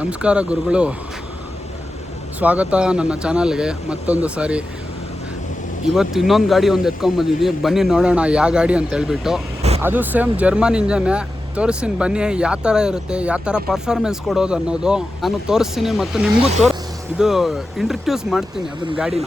ನಮಸ್ಕಾರ ಗುರುಗಳು, ಸ್ವಾಗತ ನನ್ನ ಚಾನಲ್ಗೆ ಮತ್ತೊಂದು ಸಾರಿ. ಇವತ್ತು ಇನ್ನೊಂದು ಗಾಡಿ ಒಂದು ಎತ್ಕೊಂಡ್ಬಂದಿದ್ದೀವಿ, ಬನ್ನಿ ನೋಡೋಣ ಯಾವ ಗಾಡಿ ಅಂತ ಹೇಳ್ಬಿಟ್ಟು. ಅದು ಸೇಮ್ ಜರ್ಮನ್ ಇಂಜನ್ನೇ. ತೋರಿಸ್ತೀನಿ ಬನ್ನಿ ಯಾವ ಥರ ಇರುತ್ತೆ, ಯಾವ ಥರ ಪರ್ಫಾರ್ಮೆನ್ಸ್ ಕೊಡೋದು ಅನ್ನೋದು ನಾನು ತೋರಿಸ್ತೀನಿ ಮತ್ತು ನಿಮಗೂ ಇದು ಇಂಟ್ರಡ್ಯೂಸ್ ಮಾಡ್ತೀನಿ ಅದನ್ನ ಗಾಡಿನ.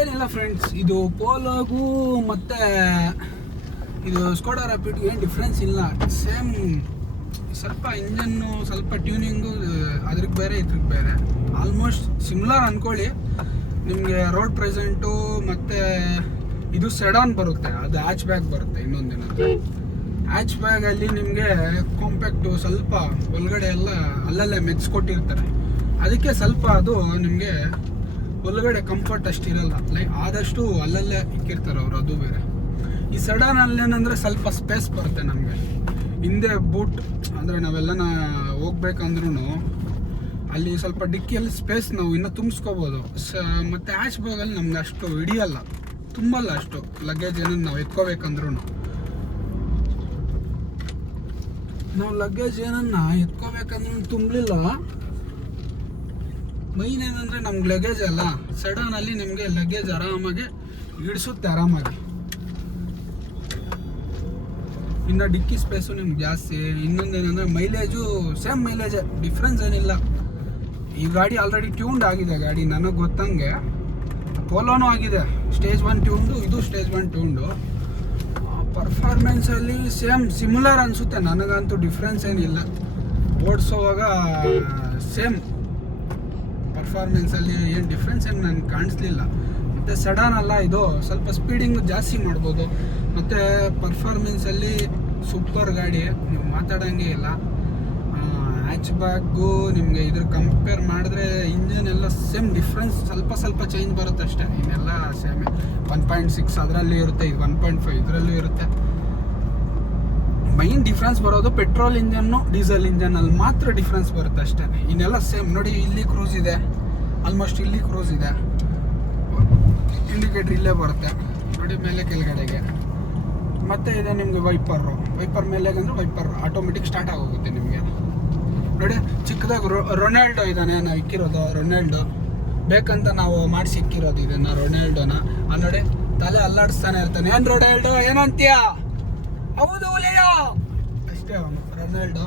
ಏನಿಲ್ಲ ಫ್ರೆಂಡ್ಸ್, ಇದು ಪೋಲೋಗೂ ಮತ್ತು ಇದು ಸ್ಕೋಡಾ ರ್ಯಾಪಿಡ್ಗೂ ಏನು ಡಿಫ್ರೆನ್ಸ್ ಇಲ್ಲ. ಸೇಮ್ ಸ್ವಲ್ಪ ಇಂಜನ್ನು, ಸ್ವಲ್ಪ ಟ್ಯೂನಿಂಗು ಅದ್ರಿಗೆ ಬೇರೆ ಇದ್ರಿಗೆ ಬೇರೆ, ಆಲ್ಮೋಸ್ಟ್ ಸಿಮಿಲರ್ ಅಂದ್ಕೊಳ್ಳಿ. ನಿಮಗೆ ರೋಡ್ ಪ್ರೆಸೆಂಟು ಮತ್ತು ಇದು ಸೆಡಾನ್ ಬರುತ್ತೆ, ಅದು ಹ್ಯಾಚ್ ಬ್ಯಾಗ್ ಬರುತ್ತೆ. ಇನ್ನೊಂದೇನಂದರೆ ಹ್ಯಾಚ್ ಬ್ಯಾಗಲ್ಲಿ ನಿಮಗೆ ಕಾಂಪ್ಯಾಕ್ಟು, ಸ್ವಲ್ಪ ಒಳಗಡೆ ಎಲ್ಲ ಅಲ್ಲಲ್ಲೇ ಮೆಚ್ಕೊಟ್ಟಿರ್ತಾರೆ, ಅದಕ್ಕೆ ಸ್ವಲ್ಪ ಅದು ನಿಮಗೆ ಒಳಗಡೆ ಕಂಫರ್ಟ್ ಅಷ್ಟಿರಲ್ಲ. ಲೈಕ್ ಆದಷ್ಟು ಅಲ್ಲಲ್ಲೇ ಇಕ್ಕಿರ್ತಾರೆ ಅವರು, ಅದು ಬೇರೆ. ಈ ಸೆಡಾನಲ್ಲಿ ಏನಂದರೆ ಸ್ವಲ್ಪ ಸ್ಪೇಸ್ ಬರುತ್ತೆ ನಮಗೆ ಹಿಂದೆ ಬೂಟ್, ಅಂದರೆ ನಾವೆಲ್ಲನ ಹೋಗ್ಬೇಕಂದ್ರೂ ಅಲ್ಲಿ ಸ್ವಲ್ಪ ಡಿಕ್ಕಿಯಲ್ಲಿ ಸ್ಪೇಸ್ ನಾವು ಇನ್ನೂ ತುಂಬಿಸ್ಕೋಬೋದು. ಮತ್ತು ಹ್ಯಾಚ್ ಬ್ಯಾಗಲ್ಲಿ ನಮ್ಗೆ ಅಷ್ಟು ಹಿಡಿಯಲ್ಲ, ತುಂಬಲ್ಲ ಅಷ್ಟು ಲಗೇಜ್ ಏನನ್ನು ನಾವು ಎತ್ಕೋಬೇಕಂದ್ರೂ. ನಾವು ಲಗೇಜ್ ಏನನ್ನ ಎತ್ಕೋಬೇಕಂದ್ರೂ ತುಂಬಲಿಲ್ಲ. ಮೈನ್ ಏನಂದರೆ ನಮ್ಗೆ ಲಗೇಜ್ ಅಲ್ಲ, ಸಡನಲ್ಲಿ ನಿಮಗೆ ಲಗೇಜ್ ಆರಾಮಾಗಿ ಹಿಡಿಸುತ್ತೆ ಆರಾಮಾಗಿ. ಇನ್ನು ಡಿಕ್ಕಿ ಸ್ಪೇಸು ನಿಮ್ಗೆ ಜಾಸ್ತಿ. ಇನ್ನೊಂದೇನೆಂದರೆ ಮೈಲೇಜು ಸೇಮ್ ಮೈಲೇಜೇ, ಡಿಫ್ರೆನ್ಸ್ ಏನಿಲ್ಲ. ಈ ಗಾಡಿ ಆಲ್ರೆಡಿ ಟ್ಯೂನ್ಡ್ ಆಗಿದೆ ಗಾಡಿ, ನನಗೆ ಗೊತ್ತಂಗೆ. ಪೋಲೋನೂ ಆಗಿದೆ ಸ್ಟೇಜ್ 1 ಟ್ಯೂನ್ಡು, ಇದು ಸ್ಟೇಜ್ 1 ಟ್ಯೂನ್ಡು. ಪರ್ಫಾರ್ಮೆನ್ಸಲ್ಲಿ ಸೇಮ್ ಸಿಮಿಲರ್ ಅನಿಸುತ್ತೆ ನನಗಂತೂ, ಡಿಫ್ರೆನ್ಸ್ ಏನಿಲ್ಲ. ಓಡಿಸೋವಾಗ ಸೇಮ್ ಪರ್ಫಾರ್ಮೆನ್ಸಲ್ಲಿ ಏನು ಡಿಫ್ರೆನ್ಸ್ ಏನು ನನಗೆ ಕಾಣಿಸ್ಲಿಲ್ಲ. ಮತ್ತು ಸಡನ್ ಅಲ್ಲ, ಇದು ಸ್ವಲ್ಪ ಸ್ಪೀಡಿಂಗ್ ಜಾಸ್ತಿ ಮಾಡ್ಬೋದು. ಮತ್ತು ಪರ್ಫಾರ್ಮೆನ್ಸಲ್ಲಿ ಸೂಪರ್ ಗಾಡಿ, ನೀವು ಮಾತಾಡೋಂಗೆ ಇಲ್ಲ. ಹ್ಯಾಚ್ ಬ್ಯಾಗು ನಿಮಗೆ ಇದ್ರ ಕಂಪೇರ್ ಮಾಡಿದ್ರೆ ಇಂಜನ್ ಎಲ್ಲ ಸೇಮ್, ಡಿಫ್ರೆನ್ಸ್ ಸ್ವಲ್ಪ ಚೇಂಜ್ ಬರುತ್ತೆ ಅಷ್ಟೇ. ಇನ್ನೆಲ್ಲ ಸೇಮೇ. 1.6 ಅದರಲ್ಲಿ ಇರುತ್ತೆ, ಇದು 1.5 ಇದರಲ್ಲೂ ಇರುತ್ತೆ. ಮೈನ್ ಡಿಫ್ರೆನ್ಸ್ ಬರೋದು ಪೆಟ್ರೋಲ್ ಇಂಜನ್ನು ಡೀಸೆಲ್ ಇಂಜನಲ್ಲಿ ಮಾತ್ರ ಡಿಫ್ರೆನ್ಸ್ ಬರುತ್ತೆ ಅಷ್ಟೇ. ಇನ್ನೆಲ್ಲ ಸೇಮ್. ನೋಡಿ, ಇಲ್ಲಿ ಕ್ರೂಸ್ ಇದೆ, ಆಲ್ಮೋಸ್ಟ್ ಇಲ್ಲಿ ಕ್ರೂಸ್ ಇದೆ, ಇಂಡಿಕೇಟ್ರ್ ಇಲ್ಲೇ ಬರುತ್ತೆ ನೋಡಿ, ಮೇಲೆ ಕೆಳಗಡೆಗೆ. ಮತ್ತು ಇದೆ ನಿಮಗೆ ವೈಪರ್ ಮೇಲೆ ಅಂದರೆ ವೈಪರ್ ಆಟೋಮೆಟಿಕ್ ಸ್ಟಾರ್ಟ್ ಆಗೋಗುತ್ತೆ ನಿಮಗೆ. ನೋಡಿ, ಚಿಕ್ಕದಾಗಿ ರೊನಾಲ್ಡೋ ಇದ್ದಾನೆ, ನಾವು ಇಕ್ಕಿರೋದು ರೊನಾಲ್ಡೋ, ಬೇಕಂತ ನಾವು ಮಾಡಿಸಿ ಇಕ್ಕಿರೋದು ಇದನ್ನು ರೊನಾಲ್ಡೋನ. ನೋಡಿ, ತಲೆ ಅಲ್ಲಾಡಿಸ್ತಾನೆ ಇರ್ತಾನೆ, ಏನು ರೊನಾಲ್ಡೋ ಏನಂತೀಯ, ಹೌದು ಲಿಯೋ, ಅಷ್ಟೇ ಅವನು ರೊನಾಲ್ಡೋ.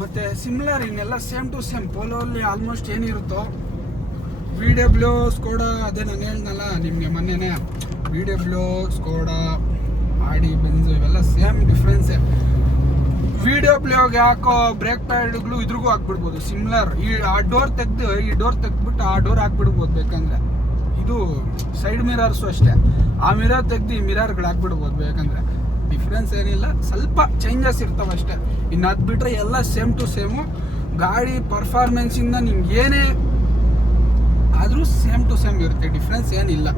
ಮತ್ತು ಸಿಮಿಲರ್ ಇನ್ನೆಲ್ಲ ಸೇಮ್ ಟು ಸೇಮ್. ಪೋಲೋಲ್ಲಿ ಆಲ್ಮೋಸ್ಟ್ ಏನಿರುತ್ತೋ VW ಸ್ಕೋಡಾ, ಅದೇ ನಾನು ಹೇಳ್ದಲ್ಲ ನಿಮಗೆ ಮೊನ್ನೆನೇ, VW ಸ್ಕೋಡಾ, ಆಡಿ, ಬೆಂಜ್ ಇವೆಲ್ಲ ಸೇಮ್ ಡಿಫ್ರೆನ್ಸೇ. VWಗೆ ಹಾಕೋ ಬ್ರೇಕ್ ಪ್ಯಾಡ್ಗಳು ಇದ್ರಿಗೂ ಹಾಕ್ಬಿಡ್ಬೋದು ಸಿಮಿಲರ್. ಆ ಡೋರ್ ತೆಗ್ದುಬಿಟ್ಟು ಆ ಡೋರ್ ಹಾಕ್ಬಿಡ್ಬೋದು ಬೇಕಂದರೆ. ಇದು ಸೈಡ್ ಮಿರರ್ಸು ಅಷ್ಟೇ, ಆ ಮಿರರ್ ತೆಗ್ದು ಈ ಮಿರರ್ಗಳು ಹಾಕ್ಬಿಡ್ಬೋದು ಬೇಕಂದರೆ. ಡಿಫ್ರೆನ್ಸ್ ಏನಿಲ್ಲ, ಸ್ವಲ್ಪ ಚೇಂಜಸ್ ಇರ್ತವೆ ಅಷ್ಟೇ. ಇನ್ನು ಅದು ಬಿಟ್ಟರೆ ಎಲ್ಲ ಸೇಮ್ ಟು ಸೇಮು. ಗಾಡಿ ಪರ್ಫಾರ್ಮೆನ್ಸಿಂದ ನಿಮ್ಗೆ ಏನೇ ಆದರೂ ಸೇಮ್ ಟು ಸೇಮ್ ಇರುತ್ತೆ, ಡಿಫ್ರೆನ್ಸ್ ಏನಿಲ್ಲ.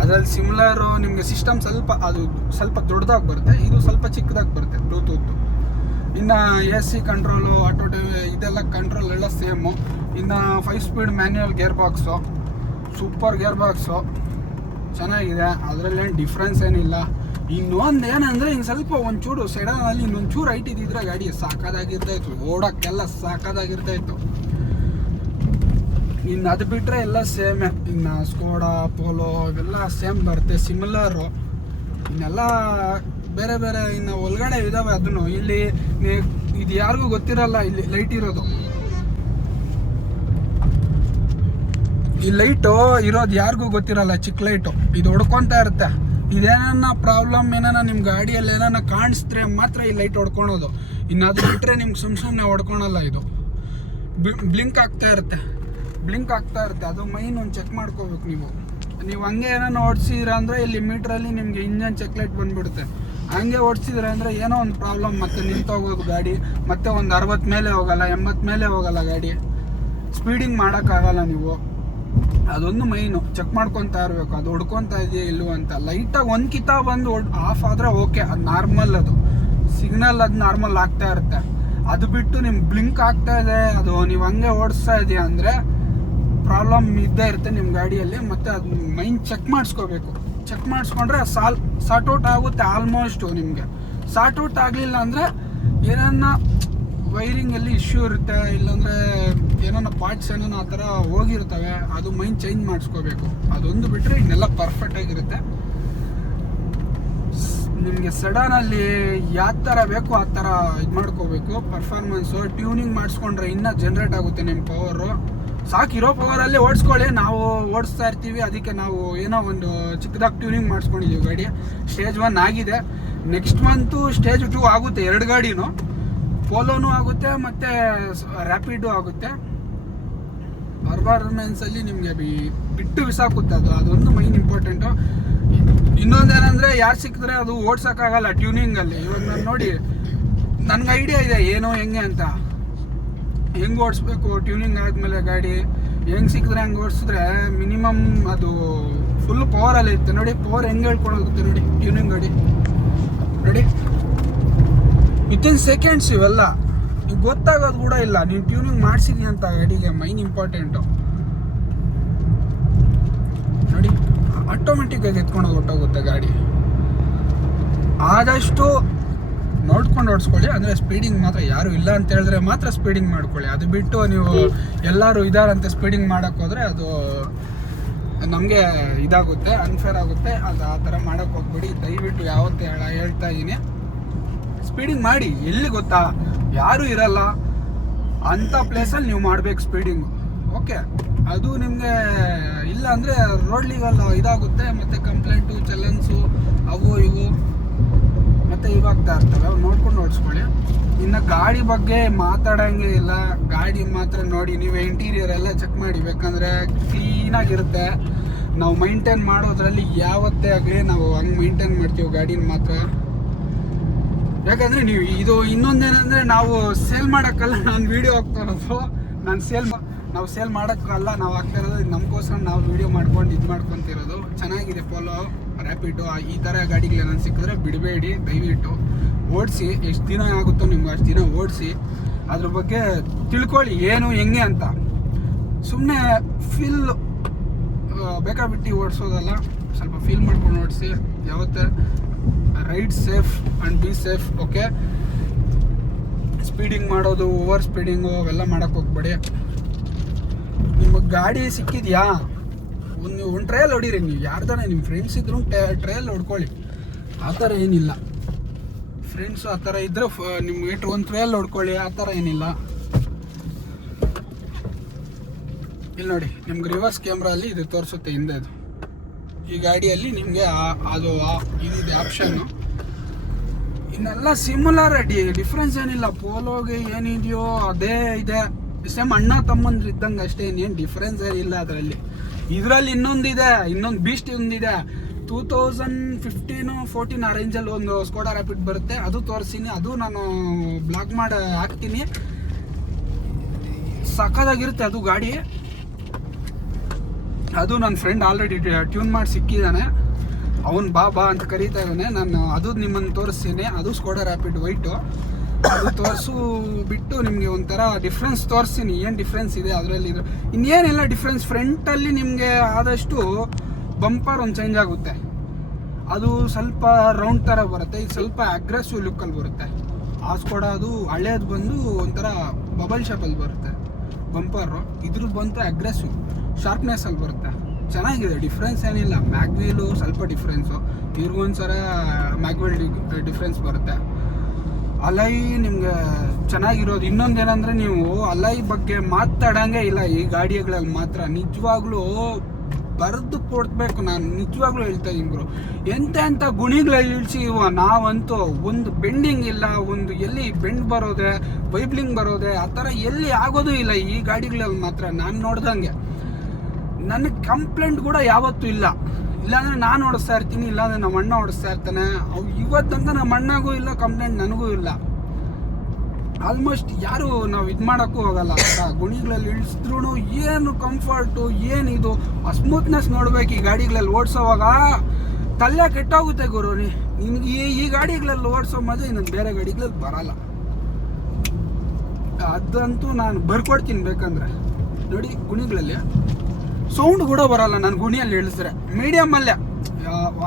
ಅದರಲ್ಲಿ ಸಿಮಿಲರು ನಿಮಗೆ ಸಿಸ್ಟಮ್ ಸ್ವಲ್ಪ ದೊಡ್ಡದಾಗಿ ಬರುತ್ತೆ, ಇದು ಸ್ವಲ್ಪ ಚಿಕ್ಕದಾಗಿ ಬರುತ್ತೆ ಬ್ಲೂಟೂತ್. ಇನ್ನು AC ಕಂಟ್ರೋಲು, ಆಟೋ ಇದೆಲ್ಲ ಕಂಟ್ರೋಲ್ ಎಲ್ಲ ಸೇಮು. ಇನ್ನು 5 speed manual gear box, super gear box, ಚೆನ್ನಾಗಿದೆ, ಅದರಲ್ಲೇನು ಡಿಫ್ರೆನ್ಸ್ ಏನಿಲ್ಲ. ಇನ್ನೊಂದು ಏನಂದರೆ, ಇನ್ನು ಸ್ವಲ್ಪ ಒಂಚೂರು ಸೆಡನಲ್ಲಿ ಇನ್ನೊಂಚೂರು ಹೈಟ್ ಇದ್ದಿದ್ರೆ ಗಾಡಿ ಸಾಕಾದಾಗಿರ್ತಾಯಿತ್ತು, ಓಡೋಕ್ಕೆಲ್ಲ ಸಾಕಾದಾಗಿರ್ತಾಯಿತ್ತು. ಇನ್ನು ಅದು ಬಿಟ್ಟರೆ ಎಲ್ಲ ಸೇಮೇ. ಇನ್ನು ಸ್ಕೋಡಾ, ಪೋಲೋ ಇವೆಲ್ಲ ಸೇಮ್ ಬರುತ್ತೆ, ಸಿಮಿಲರು. ಇನ್ನೆಲ್ಲ ಬೇರೆ ಬೇರೆ ಇನ್ನು ಒಳಗಡೆ ಇದ್ದಾವೆ. ಅದನ್ನು ಇಲ್ಲಿ ಇದು ಯಾರಿಗೂ ಗೊತ್ತಿರಲ್ಲ, ಇಲ್ಲಿ ಲೈಟ್ ಇರೋದು, ಈ ಲೈಟು ಇರೋದು ಯಾರಿಗೂ ಗೊತ್ತಿರಲ್ಲ, ಚಿಕ್ಕ ಲೈಟು. ಇದು ಹೊಡ್ಕೊತಾ ಇರುತ್ತೆ. ಇದೇನ ಪ್ರಾಬ್ಲಮ್ ಏನಾನ ನಿಮ್ಮ ಗಾಡಿಯಲ್ಲಿ ಏನಾನ ಕಾಣಿಸಿದ್ರೆ ಮಾತ್ರ ಈ ಲೈಟ್ ಹೊಡ್ಕೊಳೋದು. ಇನ್ನು ಅದು ಬಿಟ್ಟರೆ ನಿಮ್ಗೆ ಸುಮ್ಮನೆ ಹೊಡ್ಕೊಳಲ್ಲ. ಇದು ಬ್ಲಿಂಕ್ ಆಗ್ತಾ ಇರುತ್ತೆ, ಅದು ಮೈನ್ ಒಂದು ಚೆಕ್ ಮಾಡ್ಕೋಬೇಕು ನೀವು ಹಂಗೆ ಏನಾನ ಓಡಿಸಿದ್ರ ಅಂದರೆ ಇಲ್ಲಿ ಮೀಟ್ರಲ್ಲಿ ನಿಮಗೆ ಇಂಜನ್ ಚೆಕ್ ಲೈಟ್ ಬಂದುಬಿಡುತ್ತೆ. ಹಂಗೆ ಓಡಿಸಿದ್ರೆ ಅಂದರೆ ಏನೋ ಒಂದು ಪ್ರಾಬ್ಲಮ್, ಮತ್ತೆ ನಿಂತೋಗೋದು ಗಾಡಿ, ಮತ್ತೆ ಒಂದು 60 ಮೇಲೆ ಹೋಗಲ್ಲ, 80 ಮೇಲೆ ಹೋಗಲ್ಲ ಗಾಡಿ, ಸ್ಪೀಡಿಂಗ್ ಮಾಡೋಕ್ಕಾಗಲ್ಲ ನೀವು. ಅದೊಂದು ಮೈನು ಚೆಕ್ ಮಾಡ್ಕೊತಾ ಇರಬೇಕು, ಅದು ಹೊಡ್ಕೊತಾ ಇದೆಯಾ ಇಲ್ವ ಅಂತ. ಲೈಟಾಗಿ ಒಂದು ಕಿತ್ತ ಬಂದು ಆಫ್ ಆದರೆ ಓಕೆ, ಅದು ನಾರ್ಮಲ್. ಅದು ಸಿಗ್ನಲ್ ಅದು ನಾರ್ಮಲ್ ಆಗ್ತಾ ಇರುತ್ತೆ. ಅದು ಬಿಟ್ಟು ನಿಮ್ಗೆ ಬ್ಲಿಂಕ್ ಆಗ್ತಾ ಇದೆ, ಅದು ನೀವು ಹಂಗೆ ಓಡಿಸ್ತಾ ಇದೆಯಾ ಅಂದರೆ ಪ್ರಾಬ್ಲಮ್ ಇದ್ದೇ ಇರುತ್ತೆ ನಿಮ್ಮ ಗಾಡಿಯಲ್ಲಿ. ಮತ್ತು ಅದು ಮೈನ್ ಚೆಕ್ ಮಾಡಿಸ್ಕೋಬೇಕು. ಚೆಕ್ ಮಾಡಿಸ್ಕೊಂಡ್ರೆ ಸಾರ್ಟ್ ಔಟ್ ಆಗುತ್ತೆ ಆಲ್ಮೋಸ್ಟು. ನಿಮಗೆ ಸಾರ್ಟ್ ಔಟ್ ಆಗಲಿಲ್ಲ ಅಂದರೆ ಏನನ್ನ ವೈರಿಂಗಲ್ಲಿ ಇಶ್ಯೂ ಇರುತ್ತೆ, ಇಲ್ಲಾಂದರೆ ಏನನ್ನ ಪಾರ್ಟ್ಸ್ ಏನೋ ಆ ಥರ ಹೋಗಿರ್ತವೆ, ಅದು ಮೈನ್ ಚೇಂಜ್ ಮಾಡಿಸ್ಕೋಬೇಕು. ಅದೊಂದು ಬಿಟ್ಟರೆ ಇನ್ನೆಲ್ಲ ಪರ್ಫೆಕ್ಟಾಗಿರುತ್ತೆ. ನಿಮಗೆ ಸಡನಲ್ಲಿ ಯಾವ ಥರ ಬೇಕು ಆ ಥರ ಇದು ಮಾಡ್ಕೋಬೇಕು. ಪರ್ಫಾರ್ಮೆನ್ಸು ಟ್ಯೂನಿಂಗ್ ಮಾಡಿಸ್ಕೊಂಡ್ರೆ ಇನ್ನೂ ಜನ್ರೇಟ್ ಆಗುತ್ತೆ ನಿಮ್ಮ ಪವರು. ಸಾಕಿರೋ ಪವರಲ್ಲಿ ಓಡಿಸ್ಕೊಳ್ಳಿ. ನಾವು ಓಡಿಸ್ತಾ ಇರ್ತೀವಿ, ಅದಕ್ಕೆ ನಾವು ಏನೋ ಒಂದು ಚಿಕ್ಕದಾಗಿ ಟ್ಯೂನಿಂಗ್ ಮಾಡಿಸ್ಕೊಂಡಿದ್ದೀವಿ. ಗಾಡಿ ಸ್ಟೇಜ್ 1 ಆಗಿದೆ. ನೆಕ್ಸ್ಟ್ ಮಂತು ಸ್ಟೇಜ್ 2 ಆಗುತ್ತೆ. 2 ಗಾಡಿನೂ, ಪೋಲೋನು ಆಗುತ್ತೆ ಮತ್ತು ರ್ಯಾಪಿಡು ಆಗುತ್ತೆ. ಪರ್ಫಾರ್ಮೆನ್ಸಲ್ಲಿ ನಿಮಗೆ ಬಿಟ್ಟು ಬಿಸಾಕುತ್ತೆ ಅದೊಂದು ಮೈನ್ ಇಂಪಾರ್ಟೆಂಟು. ಇನ್ನೊಂದೇನೆಂದರೆ ಯಾರು ಸಿಕ್ಕಿದ್ರೆ ಅದು ಓಡ್ಸೋಕ್ಕಾಗಲ್ಲ ಟ್ಯೂನಿಂಗಲ್ಲಿ. ಇವಾಗ ನಾನು ನೋಡಿ, ನನಗೆ ಐಡಿಯಾ ಇದೆ ಏನು ಹೆಂಗೆ ಅಂತ, ಹೆಂಗೆ ಓಡಿಸ್ಬೇಕು. ಟ್ಯೂನಿಂಗ್ ಆದಮೇಲೆ ಗಾಡಿ ಹೆಂಗೆ ಸಿಕ್ಕಿದ್ರೆ ಹಂಗೆ ಓಡಿಸಿದ್ರೆ ಮಿನಿಮಮ್ ಅದು ಫುಲ್ ಪವರಲ್ಲಿ ಇರುತ್ತೆ. ನೋಡಿ ಪವರ್ ಹೆಂಗೆ ಹೇಳ್ಕೊಂಡು ಹೋಗುತ್ತೆ ನೋಡಿ ಟ್ಯೂನಿಂಗ್ ಗಾಡಿ. ನೋಡಿ ವಿತಿನ್ ಸೆಕೆಂಡ್ಸ್ ಇವೆಲ್ಲ ನೀವು ಗೊತ್ತಾಗೋದು ಕೂಡ ಇಲ್ಲ ನೀವು ಟ್ಯೂನಿಂಗ್ ಮಾಡಿಸಿದೀನಿ ಅಂತ. ಗಾಡಿಗೆ ಮೈನ್ ಇಂಪಾರ್ಟೆಂಟು ನೋಡಿ, ಆಟೋಮೆಟಿಕ್ಕಾಗಿ ಎತ್ಕೊಂಡು ಹೊರಟೋಗುತ್ತೆ ಗಾಡಿ. ಆದಷ್ಟು ನೋಡ್ಕೊಂಡು ಓಡಿಸ್ಕೊಳ್ಳಿ. ಅಂದರೆ ಸ್ಪೀಡಿಂಗ್ ಮಾತ್ರ ಯಾರು ಇಲ್ಲ ಅಂತ ಹೇಳಿದ್ರೆ ಮಾತ್ರ ಸ್ಪೀಡಿಂಗ್ ಮಾಡ್ಕೊಳ್ಳಿ. ಅದು ಬಿಟ್ಟು ನೀವು ಎಲ್ಲರೂ ಇದಾರಂತೆ ಸ್ಪೀಡಿಂಗ್ ಮಾಡೋಕ್ಕೆ ಹೋದರೆ ಅದು ನಮಗೆ ಇದಾಗುತ್ತೆ, ಅನ್ಫೇರ್ ಆಗುತ್ತೆ. ಅದು ಆ ಥರ ಮಾಡೋಕ್ಕೆ ಹೋಗ್ಬೇಡಿ ದಯವಿಟ್ಟು. ಯಾವತ್ತೂ ಹೇಳ್ತಾ ಇದ್ದೀನಿ, ಸ್ಪೀಡಿಂಗ್ ಮಾಡಿ. ಎಲ್ಲಿ ಗೊತ್ತಾ, ಯಾರೂ ಇರಲ್ಲ ಅಂಥ ಪ್ಲೇಸಲ್ಲಿ ನೀವು ಮಾಡಬೇಕು ಸ್ಪೀಡಿಂಗು. ಓಕೆ, ಅದು ನಿಮಗೆ ಇಲ್ಲ ಅಂದರೆ ರೋಡ್ಲಿಗೆಲ್ಲ ಇದಾಗುತ್ತೆ. ಮತ್ತು ಕಂಪ್ಲೇಂಟು, ಚಲನ್ಸು, ಅವು ಇವು ಮತ್ತು ಇವಾಗ್ತಾ ಇರ್ತವೆ. ಅವು ನೋಡ್ಕೊಂಡು ಓಡಿಸ್ಕೊಳ್ಳಿ. ಇನ್ನು ಗಾಡಿ ಬಗ್ಗೆ ಮಾತಾಡೋಂಗೆ ಇಲ್ಲ. ಗಾಡಿ ಮಾತ್ರ ನೋಡಿ, ನೀವು ಇಂಟೀರಿಯರ್ ಎಲ್ಲ ಚೆಕ್ ಮಾಡಿ. ಬೇಕಂದರೆ ಕ್ಲೀನಾಗಿರುತ್ತೆ. ನಾವು ಮೈಂಟೈನ್ ಮಾಡೋದ್ರಲ್ಲಿ ಯಾವತ್ತೇ ಆಗಲಿ ನಾವು ಹಂಗೆ ಮೈಂಟೈನ್ ಮಾಡ್ತೀವಿ ಗಾಡಿನ ಮಾತ್ರ. ಯಾಕಂದರೆ ನೀವು ಇದು ಇನ್ನೊಂದೇನೆಂದರೆ, ನಾವು ಸೇಲ್ ಮಾಡೋಕ್ಕಲ್ಲ ನಾನು ವೀಡಿಯೋ ಹಾಕ್ತಾ ಇರೋದು. ನಾವು ಸೇಲ್ ಮಾಡೋಕ್ಕಲ್ಲ ನಾವು ಆಗ್ತಾ ಇರೋದು. ನಮಗೋಸ್ಕರ ನಾವು ವೀಡಿಯೋ ಮಾಡ್ಕೊಂಡು ಇದು ಮಾಡ್ಕೊತಿರೋದು. ಚೆನ್ನಾಗಿದೆ ಪೋಲೋ, ರ್ಯಾಪಿಡು, ಈ ಥರ ಗಾಡಿಗಳೇನಾದ್ರು ಸಿಕ್ಕಿದ್ರೆ ಬಿಡಬೇಡಿ. ದಯವಿಟ್ಟು ಓಡಿಸಿ. ಎಷ್ಟು ದಿನ ಆಗುತ್ತೋ ನಿಮ್ಗೆ ಅಷ್ಟು ದಿನ ಓಡಿಸಿ. ಅದ್ರ ಬಗ್ಗೆ ತಿಳ್ಕೊಳ್ಳಿ ಏನು ಹೆಂಗೆ ಅಂತ. ಸುಮ್ಮನೆ ಫೀಲ್ ಬೇಕಾಬಿಟ್ಟು ಓಡಿಸೋದಲ್ಲ, ಸ್ವಲ್ಪ ಫೀಲ್ ಮಾಡ್ಕೊಂಡು ಓಡಿಸಿ. ಯಾವತ್ತೇ ride safe and be safe. Okay, speeding ಮಾಡೋದು, ಓವರ್ ಸ್ಪೀಡಿಂಗು ಅವೆಲ್ಲ ಮಾಡೋಕ್ಕೆ ಹೋಗ್ಬೇಡಿ. ನಿಮಗೆ ಗಾಡಿ ಸಿಕ್ಕಿದ್ಯಾ, ಒಂದು ಟ್ರಯಲ್ ಹೊಡೀರಿ. ನೀವು ಯಾರ್ದಾನೆ ನಿಮ್ಮ ಫ್ರೆಂಡ್ಸ್ ಇದ್ರು ಟ್ರಯಲ್ ಹೊಡ್ಕೊಳ್ಳಿ. ಆ ಥರ ಏನಿಲ್ಲ. ಫ್ರೆಂಡ್ಸು ಆ ಥರ ಇದ್ದರೆ ನಿಮ್ಗೆ ಒಂದು ಟ್ರಯಲ್ ಹೊಡ್ಕೊಳ್ಳಿ. ಆ ಥರ ಏನಿಲ್ಲ. ಇಲ್ಲಿ ನೋಡಿ, ನಿಮ್ಗೆ ರಿವರ್ಸ್ ಕ್ಯಾಮ್ರಲ್ಲಿ ಇದು ತೋರಿಸುತ್ತೆ ಹಿಂದೆ. ಅದು ಈ ಗಾಡಿಯಲ್ಲಿ ನಿಮಗೆ ಅದು ಇದಿದೆ ಆಪ್ಷನ್ನು. ಇನ್ನೆಲ್ಲ ಸಿಮಿಲರ್, ಡಿಫ್ರೆನ್ಸ್ ಏನಿಲ್ಲ. ಪೋಲೋಗೆ ಏನಿದೆಯೋ ಅದೇ ಇದೆ. ಸೇಮ್ ಅಣ್ಣ ತಮ್ಮಂದ್ರು ಇದ್ದಂಗೆ ಅಷ್ಟೇ, ಇನ್ನೇನು ಡಿಫ್ರೆನ್ಸ್ ಏನಿಲ್ಲ ಅದರಲ್ಲಿ. ಇದರಲ್ಲಿ ಇನ್ನೊಂದು ಬೀಸ್ಟ್ ಒಂದಿದೆ. 2015-14 ಆ ರೇಂಜಲ್ಲಿ ಒಂದು ಸ್ಕೋಡಾ ರ್ಯಾಪಿಡ್ ಬರುತ್ತೆ. ಅದು ತೋರಿಸ್ತೀನಿ. ಅದು ನಾನು ಬ್ಲಾಗ್ ಮಾಡಿ ಹಾಕ್ತೀನಿ. ಸಕ್ಕದಾಗಿರುತ್ತೆ ಅದು ಗಾಡಿ. ಅದು ನನ್ನ ಫ್ರೆಂಡ್ ಆಲ್ರೆಡಿ ಟ್ಯೂನ್ ಮಾಡಿ ಸಿಕ್ಕಿದ್ದಾನೆ. ಅವನು ಬಾ ಅಂತ ಕರೀತಾ ಇದ್ದಾನೆ. ನಾನು ಅದು ನಿಮ್ಮನ್ನು ತೋರಿಸ್ತೀನಿ. ಅದು ಸ್ಕೋಡಾ ರ್ಯಾಪಿಡ್ ವೈಟು. ಅದು ತೋರಿಸು ಬಿಟ್ಟು ನಿಮಗೆ ಒಂಥರ ಡಿಫ್ರೆನ್ಸ್ ತೋರಿಸ್ತೀನಿ. ಏನು ಡಿಫ್ರೆನ್ಸ್ ಇದೆ ಅದರಲ್ಲಿ. ಇನ್ನೇನೆಲ್ಲ ಡಿಫ್ರೆನ್ಸ್, ಫ್ರಂಟಲ್ಲಿ ನಿಮಗೆ ಆದಷ್ಟು ಬಂಪರ್ ಒಂದು ಚೇಂಜ್ ಆಗುತ್ತೆ. ಅದು ಸ್ವಲ್ಪ ರೌಂಡ್ ಥರ ಬರುತ್ತೆ. ಇದು ಸ್ವಲ್ಪ ಅಗ್ರೆಸಿವ್ ಲುಕ್ಕಲ್ಲಿ ಬರುತ್ತೆ. ಆ ಸ್ಕೋಡಾ ಅದು ಹಳೇದು ಬಂದು ಒಂಥರ ಬಬಲ್ ಶೇಪಲ್ಲಿ ಬರುತ್ತೆ ಬಂಪರು. ಇದ್ರದ್ದು ಬಂತು ಅಗ್ರೆಸಿವ್ ಶಾರ್ಪ್ನೆಸ್ಸಲ್ಲಿ ಬರುತ್ತೆ. ಚೆನ್ನಾಗಿದೆ, ಡಿಫ್ರೆನ್ಸ್ ಏನಿಲ್ಲ. ಮ್ಯಾಗ್ವೀಲು ಸ್ವಲ್ಪ ಡಿಫ್ರೆನ್ಸು, ತಿರ್ಗೊಂದ್ಸರ ಮ್ಯಾಗ್ವೀಲ್ ಡಿಫ್ರೆನ್ಸ್ ಬರುತ್ತೆ. ಅಲೈ ನಿಮಗೆ ಚೆನ್ನಾಗಿರೋದು. ಇನ್ನೊಂದೇನೆಂದರೆ, ನೀವು ಅಲೈ ಬಗ್ಗೆ ಮಾತಾಡೋಂಗೆ ಇಲ್ಲ ಈ ಗಾಡಿಗಳಲ್ಲಿ ಮಾತ್ರ. ನಿಜವಾಗ್ಲೂ ಬರೆದು ಕೊಡ್ಬೇಕು. ನಾನು ನಿಜವಾಗ್ಲೂ ಹೇಳ್ತಾ ಇದ್ದೀನಿ ಗುರು, ಎಂಥ ಗುಣಿಗಳಲ್ಲಿ ಇಳಿಸಿ ನಾವಂತೂ ಒಂದು ಬೆಂಡಿಂಗ್ ಇಲ್ಲ, ಒಂದು ಎಲ್ಲಿ ಬೆಂಡ್ ಬರೋದೆ, ವೈಬ್ಲಿಂಗ್ ಬರೋದೆ ಆ ಥರ ಎಲ್ಲಿ ಆಗೋದು ಇಲ್ಲ ಈ ಗಾಡಿಗಳಲ್ಲಿ ಮಾತ್ರ. ನಾನು ನೋಡ್ದಂಗೆ ನನಗೆ ಕಂಪ್ಲೇಂಟ್ ಕೂಡ ಯಾವತ್ತೂ ಇಲ್ಲ. ಇಲ್ಲಾಂದರೆ ನಾನು ಓಡಿಸ್ತಾ ಇರ್ತೀನಿ, ಇಲ್ಲಾಂದರೆ ನಮ್ಮ ಅಣ್ಣ ಓಡಿಸ್ತಾ ಇರ್ತಾನೆ. ಅವು ಇವತ್ತಂತ ನಮ್ಮ ಅಣ್ಣಗೂ ಇಲ್ಲ ಕಂಪ್ಲೇಂಟ್, ನನಗೂ ಇಲ್ಲ. ಆಲ್ಮೋಸ್ಟ್ ಯಾರು ನಾವು ಇದು ಮಾಡೋಕ್ಕೂ ಹೋಗಲ್ಲ. ಗುಣಿಗಳಲ್ಲಿ ಇಳಿಸಿದ್ರು ಏನು ಕಂಫರ್ಟು, ಏನಿದು ಆ ಸ್ಮೂತ್ನೆಸ್ ನೋಡ್ಬೇಕು ಈ ಗಾಡಿಗಳಲ್ಲಿ ಓಡಿಸೋವಾಗ. ತಲೆ ಕೆಟ್ಟೋಗುತ್ತೆ ಗುರು. ನಿಮ್ಗೆ ಈ ಗಾಡಿಗಳಲ್ಲಿ ಓಡಿಸೋ ಮಜಾ ಇನ್ನೊಂದು ಬೇರೆ ಗಾಡಿಗಳಲ್ಲಿ ಬರಲ್ಲ. ಅದಂತೂ ನಾನು ಬರ್ಕೊಡ್ತೀನಿ ಬೇಕಂದ್ರೆ. ನೋಡಿ ಗುಣಿಗಳಲ್ಲಿ ಸೌಂಡ್ ಕೂಡ ಬರಲ್ಲ ನಾನು ಗುಣಿಯಲ್ಲಿ ಇಳಿಸಿದ್ರೆ. ಮೀಡಿಯಮಲ್ಲೇ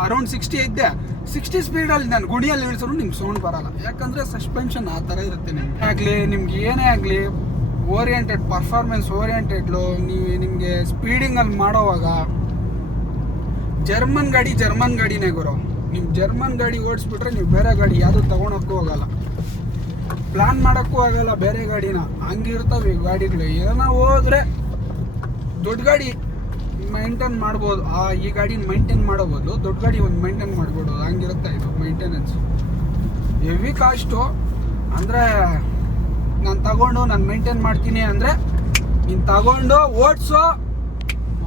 ಅರೌಂಡ್ 60 ಇದ್ದೆ, 60 ಸ್ಪೀಡಲ್ಲಿ ನಾನು ಗುಣಿಯಲ್ಲಿ ಇಳಿಸಿದ್ರು ನಿಮ್ಗೆ ಸೌಂಡ್ ಬರಲ್ಲ. ಯಾಕಂದರೆ ಸಸ್ಪೆನ್ಷನ್ ಆ ಥರ ಇರುತ್ತೆ. ನಿಮ್ಗೆ ಏನೇ ಆಗಲಿ ಓರಿಯೆಂಟೆಡ್ ಪರ್ಫಾರ್ಮೆನ್ಸ್ ಓರಿಯೆಂಟೆಡ್ಲು ನಿಮಗೆ ಸ್ಪೀಡಿಂಗಲ್ಲಿ ಮಾಡೋವಾಗ ಜರ್ಮನ್ ಗಾಡಿನೇ ಗುರು. ನೀವು ಜರ್ಮನ್ ಗಾಡಿ ಓಡಿಸ್ಬಿಟ್ರೆ ನೀವು ಬೇರೆ ಗಾಡಿ ಯಾವುದು ತೊಗೊಳಕ್ಕೂ ಹೋಗಲ್ಲ, ಪ್ಲಾನ್ ಮಾಡೋಕ್ಕೂ ಆಗಲ್ಲ ಬೇರೆ ಗಾಡಿನ. ಹಂಗಿರ್ತವೆ ಈ ಗಾಡಿಗಳು. ಏನೋ ಹೋದ್ರೆ ದೊಡ್ಡ ಗಾಡಿ ಮೈಂಟೈನ್ ಮಾಡ್ಬೋದು, ಈ ಗಾಡಿನ ಮೈಂಟೈನ್ ಮಾಡೋಬೋದು, ದೊಡ್ಡ ಗಾಡಿ ಒಂದು ಮೈಂಟೈನ್ ಮಾಡ್ಬೋದು. ಹಂಗಿರುತ್ತೆ ಇದು ಮೈಂಟೆನೆನ್ಸ್. Heavy cost. ಅಂದರೆ ನಾನು ತಗೊಂಡು ನಾನು ಮೈಂಟೈನ್ ಮಾಡ್ತೀನಿ ಅಂದರೆ ನೀನು ತಗೊಂಡು ಓಡಿಸೋ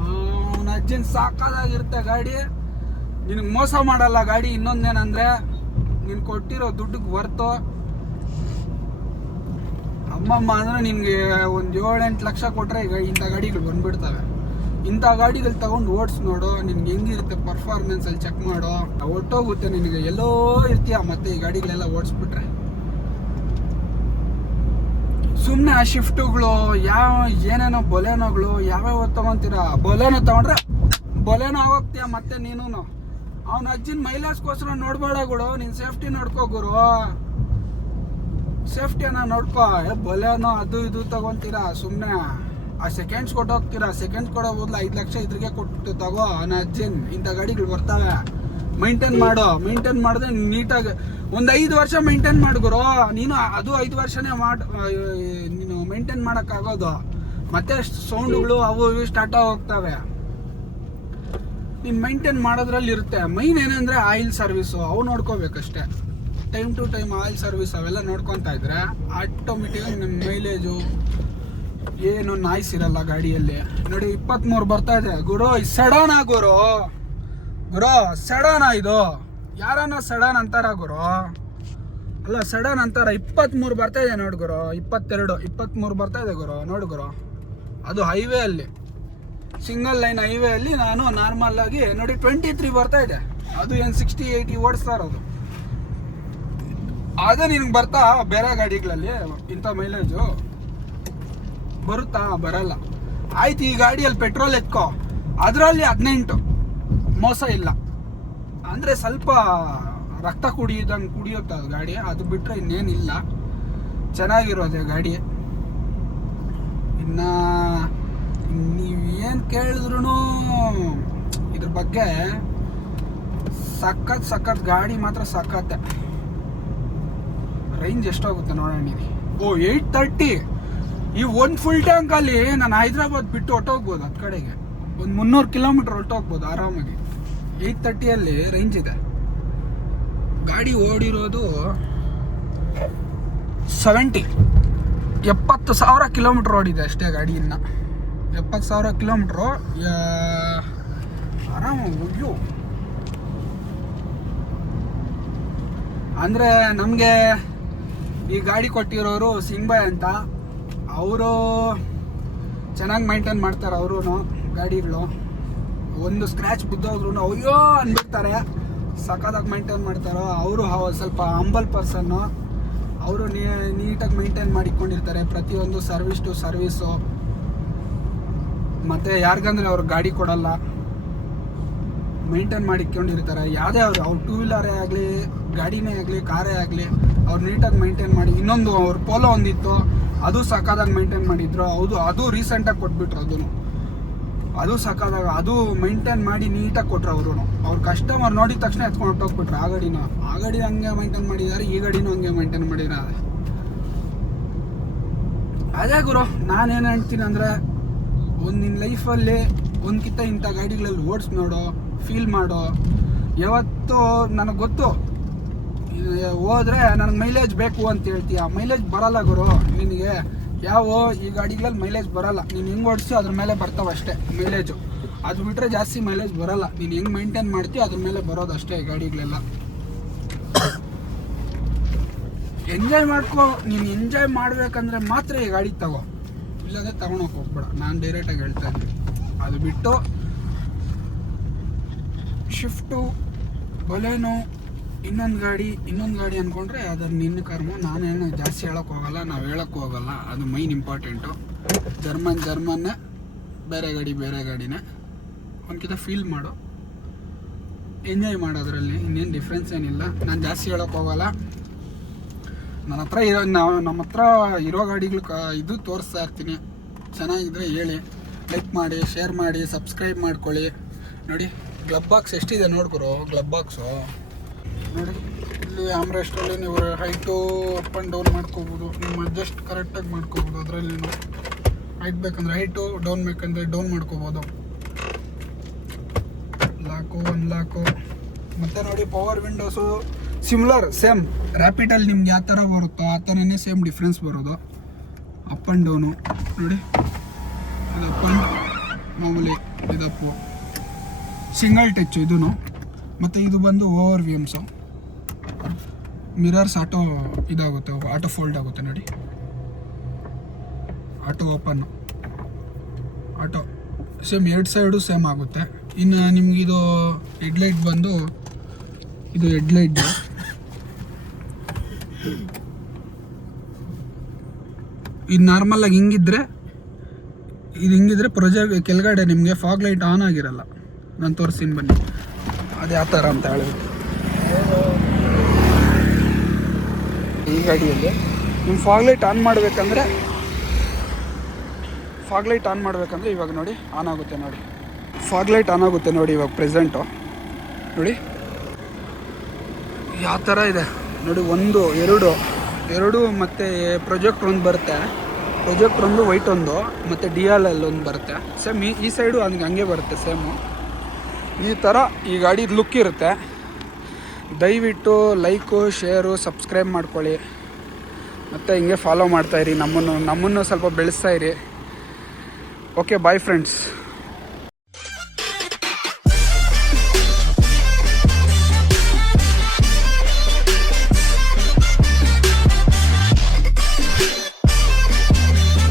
ಅವನ ಅಜ್ಜಿನ ಸಾಕಾಗಿರುತ್ತೆ ಗಾಡಿ. ನಿನಗೆ ಮೋಸ ಮಾಡಲ್ಲ ಗಾಡಿ. ಇನ್ನೊಂದೇನಂದರೆ ನೀನು ಕೊಟ್ಟಿರೋ ದುಡ್ಡಿಗೆ ವರ್ತು. ಅಮ್ಮಮ್ಮ ಅಂದರೆ ನಿನಗೆ ಒಂದು 7-8 ಲಕ್ಷ ಕೊಟ್ಟರೆ ಈಗ ಇಂಥ ಗಾಡಿಗಳು ಬಂದುಬಿಡ್ತವೆ. ಇಂಥ ಗಾಡಿಗಳು ತಗೊಂಡು ಓಡಿಸ್ ನೋಡು, ನಿನ್ಗೆ ಹೆಂಗಿರುತ್ತೆ ಪರ್ಫಾರ್ಮೆನ್ಸಲ್ಲಿ ಚೆಕ್ ಮಾಡೋ. ಒಟ್ಟೋಗುತ್ತೆ ನಿನಗೆ. ಎಲ್ಲೋ ಇರ್ತೀಯ ಮತ್ತೆ ಈ ಗಾಡಿಗಳೆಲ್ಲ ಓಡಿಸ್ಬಿಟ್ರೆ. ಸುಮ್ಮನೆ ಆ ಶಿಫ್ಟುಗಳು ಏನೇನೋ ಬೊಲೆನೋಗಳು ಯಾವ್ಯಾವ ತೊಗೊತೀರಾ. ಬೊಲೆನೋ ತೊಗೊಂಡ್ರೆ ಬೊಲೆನೋ ಆಗೋಗ್ತೀಯ ಮತ್ತೆ ನೀನು. ಅವನ ಅಜ್ಜಿನ ಮೈಲೇಜ್ಗೋಸ್ಕರ ನೋಡ್ಬೇಡ ಗುರು, ನೀನು ಸೇಫ್ಟಿ ನೋಡ್ಕೋ ಗುರು. ಸೇಫ್ಟಿಯನ್ನ ನೋಡ್ಕೋ. ಬೊಲೆನೋ ಅದು ಇದು ತಗೊತೀರಾ ಸುಮ್ಮನೆ. ಆ ಸೆಕೆಂಡ್ಸ್ ಕೊಟ್ಟೋಗ್ತೀರಾ. ಸೆಕೆಂಡ್ಸ್ ಕೊಡೋ ಬದಲು 5 ಲಕ್ಷ ಇದ್ರಿಗೆ ಕೊಟ್ಟು ತಗೋ ಅವನ ಅಜ್ಜಿನ್. ಇಂಥ ಗಾಡಿಗಳು ಬರ್ತವೆ. ಮೈಂಟೈನ್ ಮಾಡು. ಮೈಂಟೈನ್ ಮಾಡಿದ್ರೆ ನೀಟಾಗಿ ಒಂದು 5 ವರ್ಷ ಮೈಂಟೈನ್ ಮಾಡಿಗುರು ನೀನು. ಅದು 5 ವರ್ಷನೇ ನೀನು ಮೈಂಟೈನ್ ಮಾಡೋಕ್ಕಾಗೋದು. ಮತ್ತೆ ಸೌಂಡ್ಗಳು ಅವು ಇವು ಸ್ಟಾರ್ಟ್ ಹೋಗ್ತವೆ. ನೀನು ಮೈಂಟೈನ್ ಮಾಡೋದ್ರಲ್ಲಿ ಇರುತ್ತೆ. ಮೈನ್ ಏನಂದರೆ ಆಯಿಲ್ ಸರ್ವಿಸು ಅವು ನೋಡ್ಕೋಬೇಕಷ್ಟೇ. Time to time oil service ಅವೆಲ್ಲ ನೋಡ್ಕೊತಾ ಇದ್ರೆ ಆಟೋಮೆಟಿಕಾಗಿ ನಿಮ್ಮ ಮೈಲೇಜು ಏನು ನಾಯ್ಸ್ ಇರಲ್ಲ ಗಾಡಿಯಲ್ಲಿ. ನೋಡಿ 23 ಬರ್ತಾ ಇದೆ ಗುರು. ಸಡನ್ ಗುರು. ಸಡನ್ ಇದು. ಯಾರನ್ನ ಸಡನ್ ಅಂತಾರ ಗುರು? ಅಲ್ಲ ಸಡನ್ ಅಂತಾರ. 23 ಬರ್ತಾ ಇದೆ ನೋಡಿ ಗುರು. 23 ಬರ್ತಾ ಇದೆ ಗುರು. ನೋಡಿ ಗುರು, ಅದು ಹೈವೇ ಅಲ್ಲಿ, ಸಿಂಗಲ್ ಲೈನ್ ಹೈವೇ ಅಲ್ಲಿ. ನಾನು ನಾರ್ಮಲ್ ಆಗಿ ನೋಡಿ 23 ಬರ್ತಾ ಇದೆ. ಅದು ಏನು 60-80 ಓಡಿಸ್ತಾ ಇರೋದು. ಅದೇ ನಿನ್ಗೆ ಬರ್ತಾ ಬೇರೆ ಗಾಡಿಗಳಲ್ಲಿ ಇಂಥ ಮೈಲೇಜು ಬರುತ್ತಾ? ಬರಲ್ಲ. ಆಯ್ತು, ಈ ಗಾಡಿಯಲ್ಲಿ ಪೆಟ್ರೋಲ್ ಎತ್ಕೋ, ಅದರಲ್ಲಿ 18 ಮೋಸ ಇಲ್ಲ. ಅಂದರೆ ಸ್ವಲ್ಪ ರಕ್ತ ಕುಡಿಯುತ್ತೆ ಅದು ಗಾಡಿ. ಅದು ಬಿಟ್ಟರೆ ಇನ್ನೇನಿಲ್ಲ. ಚೆನ್ನಾಗಿರೋದೆ ಗಾಡಿ. ಇನ್ನು ನೀವೇನು ಕೇಳಿದ್ರು ಇದ್ರ ಬಗ್ಗೆ ಸಖತ್ ಗಾಡಿ ಮಾತ್ರ ಸಖತ್ತೆ. ರೇಂಜ್ ಎಷ್ಟಾಗುತ್ತೆ ನೋಡೋಣ ನೀವು. 830. ಈ ಒಂದು ಫುಲ್ ಟ್ಯಾಂಕಲ್ಲಿ ನಾನು ಹೈದ್ರಾಬಾದ್ ಬಿಟ್ಟು ಹೊಟ್ಟೋಗ್ಬೋದು. ಹತ್ತು ಕಡೆಗೆ ಒಂದು 300 ಕಿಲೋಮೀಟ್ರ್ ಹೊಟ್ಟೋಗ್ಬೋದು ಆರಾಮಾಗಿ. 830ಅಲ್ಲಿ ರೇಂಜ್ ಇದೆ. ಗಾಡಿ ಓಡಿರೋದು 70,000 ಕಿಲೋಮೀಟ್ರ್ ಓಡಿದೆ ಅಷ್ಟೇ ಗಾಡಿ. ಇನ್ನು 70,000 ಕಿಲೋಮೀಟ್ರು ಆರಾಮಾಗಿ. ಅಂದರೆ ನಮಗೆ ಈ ಗಾಡಿ ಕೊಟ್ಟಿರೋರು ಸಿಂಗ್ಬಾಯ್ ಅಂತ. ಅವರು ಚೆನ್ನಾಗಿ ಮೈಂಟೈನ್ ಮಾಡ್ತಾರೆ. ಅವರು ಗಾಡಿಗಳು ಒಂದು ಸ್ಕ್ರ್ಯಾಚ್ ಬಿದ್ದೋದ್ರು ಅಯ್ಯೋ ಅಂದ್ಬಿಡ್ತಾರೆ. ಸಖತ್ತಾಗಿ ಮೈಂಟೈನ್ ಮಾಡ್ತಾರೋ ಅವರು. ಸ್ವಲ್ಪ ಹಂಬಲ್ ಪರ್ಸನ್ನು ಅವರು. ನೀಟಾಗಿ ಮೈಂಟೈನ್ ಮಾಡಿಕೊಂಡಿರ್ತಾರೆ ಪ್ರತಿಯೊಂದು. Service to service. ಮತ್ತು ಯಾರಿಗಂದ್ರೆ ಅವ್ರು ಗಾಡಿ ಕೊಡಲ್ಲ, ಮೈಂಟೈನ್ ಮಾಡಿಕೊಂಡಿರ್ತಾರೆ. ಯಾವುದೇ ಅವ್ರು 2 ವೀಲರೇ ಆಗಲಿ, ಗಾಡಿನೇ ಆಗಲಿ, ಕಾರೇ ಆಗಲಿ, ಅವ್ರು ನೀಟಾಗಿ ಮೈಂಟೈನ್ ಮಾಡಿ. ಇನ್ನೊಂದು ಅವ್ರ ಪೋಲೋ ಒಂದಿತ್ತು, ಅದು ಸಖತ್ತಾಗಿ ಮೈಂಟೈನ್ ಮಾಡಿದ್ರು. ಅದು ರೀಸೆಂಟಾಗಿ ಕೊಟ್ಬಿಟ್ರು. ಅದು ಸಖತ್ತಾಗಿ ಅದು ಮೈಂಟೈನ್ ಮಾಡಿ ನೀಟಾಗಿ ಕೊಟ್ಟರು ಅವರು. ಅವ್ರ ಕಸ್ಟಮರ್ ನೋಡಿದ ತಕ್ಷಣ ಎತ್ಕೊಂಡು ಹೊಟ್ಟೋಗ್ಬಿಟ್ರು. ಆ ಗಾಡಿ ಹಂಗೆ ಮೈಂಟೈನ್ ಮಾಡಿದ್ದಾರೆ, ಈ ಗಾಡಿನೂ ಹಂಗೆ ಮೈಂಟೈನ್ ಮಾಡಿದ್ದಾರೆ. ಅದೇ ಗುರು, ನಾನೇನು ಹೇಳ್ತೀನಿ ಅಂದರೆ, ನಿನ್ನ ಲೈಫಲ್ಲಿ ಒಂದ್ಕಿಂತ ಇಂಥ ಗಾಡಿಗಳಲ್ಲಿ ಓಡಿಸ್ ನೋಡೋ, ಫೀಲ್ ಮಾಡೋ. ಯಾವತ್ತೂ ನನಗೆ ಗೊತ್ತು ಹೋದರೆ ನನಗೆ ಮೈಲೇಜ್ ಬೇಕು ಅಂತ ಹೇಳ್ತೀಯ. ಮೈಲೇಜ್ ಬರಲ್ಲ ಗುರು ನಿನಗೆ. ಈ ಗಾಡಿಗಳಲ್ಲಿ ಮೈಲೇಜ್ ಬರಲ್ಲ. ನೀನು ಹೆಂಗೆ ಓಡಿಸಿ ಅದ್ರ ಮೇಲೆ ಬರ್ತಾವೆ ಅಷ್ಟೇ ಮೈಲೇಜು. ಅದು ಬಿಟ್ಟರೆ ಜಾಸ್ತಿ ಮೈಲೇಜ್ ಬರಲ್ಲ. ನೀನು ಹೆಂಗೆ ಮೈಂಟೈನ್ ಮಾಡ್ತೀಯ ಅದ್ರ ಮೇಲೆ ಬರೋದು ಅಷ್ಟೇ ಈ ಗಾಡಿಗಳೆಲ್ಲ. ಎಂಜಾಯ್ ಮಾಡ್ಕೋ. ನೀನು ಎಂಜಾಯ್ ಮಾಡಬೇಕಂದ್ರೆ ಮಾತ್ರ ಈ ಗಾಡಿ ತಗೋ, ಇಲ್ಲಾಂದರೆ ತಗೊಳಕ್ಕೆ ಹೋಗ್ಬೇಡ. ನಾನು ಡೈರೆಕ್ಟಾಗಿ ಹೇಳ್ತಾ ಇದ್ದೀನಿ. ಅದು ಬಿಟ್ಟು ಶಿಫ್ಟು, ಬೊಲೆನೋ ಇನ್ನೊಂದು ಗಾಡಿ ಅಂದ್ಕೊಂಡ್ರೆ ಅದರ ನಿನ್ನ ಕರ್ಮ. ನಾನೇನು ಜಾಸ್ತಿ ಹೇಳೋಕ್ಕೆ ಹೋಗಲ್ಲ, ನಾವು ಹೇಳೋಕ್ಕೂ ಹೋಗಲ್ಲ, ಅದು ಮೈನ್ ಇಂಪಾರ್ಟೆಂಟು. ಜರ್ಮನ್ನೇ, ಬೇರೆ ಗಾಡಿನೇ ಒಂದ್ಕಿಂತ ಫೀಲ್ ಮಾಡು, ಎಂಜಾಯ್ ಮಾಡೋದ್ರಲ್ಲಿ ಇನ್ನೇನು ಡಿಫ್ರೆನ್ಸ್ ಏನಿಲ್ಲ. ನಾನು ಜಾಸ್ತಿ ಹೇಳೋಕ್ಕೆ ಹೋಗಲ್ಲ. ನಮ್ಮ ಹತ್ರ ಇರೋ ಗಾಡಿಗಳು ಇದು ತೋರಿಸ್ತಾ ಇರ್ತೀನಿ. ಚೆನ್ನಾಗಿದ್ರೆ ಹೇಳಿ, ಲೈಕ್ ಮಾಡಿ, ಶೇರ್ ಮಾಡಿ, ಸಬ್ಸ್ಕ್ರೈಬ್ ಮಾಡ್ಕೊಳ್ಳಿ. ನೋಡಿ ಗ್ಲಬ್ ಬಾಕ್ಸ್ ಎಷ್ಟಿದೆ ನೋಡ್ಕೊರೋ, ಗ್ಲಬ್ ಬಾಕ್ಸು ನೋಡಿ. ಇಲ್ಲಿ ಆಮ್ರೆಸ್ಟಲ್ಲಿ ನೀವು ಹೈಟು ಅಪ್ ಆ್ಯಂಡ್ ಡೌನ್ ಮಾಡ್ಕೋಬೋದು, ನಿಮ್ಮ ಅಡ್ಜಸ್ಟ್ ಕರೆಕ್ಟಾಗಿ ಮಾಡ್ಕೋಬೋದು. ಅದರಲ್ಲಿ ಹೈಟ್ ಬೇಕಂದ್ರೆ ಹೈಟು, ಡೌನ್ ಬೇಕಂದರೆ ಡೌನ್ ಮಾಡ್ಕೋಬೋದು. ಲಾಕು ಮತ್ತು ನೋಡಿ ಪವರ್ ವಿಂಡೋಸು ಸಿಮ್ಲರ್ ಸೇಮ್ ರ್ಯಾಪಿಡಲ್ಲಿ ನಿಮ್ಗೆ ಯಾವ ಥರ ಬರುತ್ತೋ ಆ ಥರನೇ ಸೇಮ್ ಡಿಫ್ರೆನ್ಸ್ ಬರೋದು. ಅಪ್ ಆ್ಯಂಡ್ ಡೌನು ನೋಡಿ, ಇದು ಅಪ್ ಆ್ಯಂಡ್ ಮಾಮೂಲಿ ಇದಪ್ಪು ಸಿಂಗಲ್ ಟಚ್ಚು ಇದೂ. ಮತ್ತು ಇದು ಬಂದು ಓವರ್ ವಿಎಮ್ಸು. ಮಿರರ್ಸ್ ಇದಾಗುತ್ತೆ, ಆಟೋ ಫೋಲ್ಡ್ ಆಗುತ್ತೆ ನೋಡಿ, ಆಟೋ ಓಪನ್ನು, ಆಟೋ ಸೇಮ್ ಎರಡು ಸೈಡು ಸೇಮ್ ಆಗುತ್ತೆ. ಇನ್ನು ನಿಮಗಿದು ಹೆಡ್ಲೈಟ್ ಬಂದು ಇದು ಹೆಡ್ಲೈಟ್ ಇದು ನಾರ್ಮಲಾಗಿ ಹಿಂಗಿದ್ರೆ ಕೆಳಗಡೆ ನಿಮಗೆ ಫಾಗ್ ಲೈಟ್ ಆನ್ ಆಗಿರಲ್ಲ. ನಾನು ತೋರಿಸ್ತೀನಿ ಬನ್ನಿ ಅದು ಯಾವ ಥರ ಅಂತ ಹೇಳಿ. ಈ ಗಾಡಿಯಲ್ಲಿ ನಿಮ್ಮ ಫಾಗ್ ಲೈಟ್ ಆನ್ ಮಾಡಬೇಕಂದ್ರೆ ಇವಾಗ ನೋಡಿ ಆನ್ ಆಗುತ್ತೆ ನೋಡಿ, ಫಾಗ್ ಲೈಟ್ ಆನ್ ಆಗುತ್ತೆ ನೋಡಿ ಇವಾಗ ಪ್ರೆಸೆಂಟು ನೋಡಿ ಯಾವ ಥರ ಇದೆ ನೋಡಿ. 1 2 ಮತ್ತು ಪ್ರೊಜೆಕ್ಟ್ ಒಂದು ಬರುತ್ತೆ, ಪ್ರೊಜೆಕ್ಟ್ ಒಂದು ವೈಟ್ ಒಂದು ಮತ್ತು DLL ಒಂದು ಬರುತ್ತೆ. ಸೇಮ್ ಈ ಸೈಡು ಹಂಗೆ ಬರುತ್ತೆ ಸೇಮು. ಈ ಥರ ಈ ಗಾಡಿ ಲುಕ್ ಇರುತ್ತೆ. ದಯವಿಟ್ಟು ಲೈಕು, ಶೇರು, ಸಬ್ಸ್ಕ್ರೈಬ್ ಮಾಡ್ಕೊಳ್ಳಿ. ಮತ್ತು ಹಿಂಗೆ ಫಾಲೋ ಮಾಡ್ತಾಯಿರಿ, ನಮ್ಮನ್ನು ಸ್ವಲ್ಪ ಬೆಳೆಸ್ತಾಯಿರಿ. Okay, bye friends.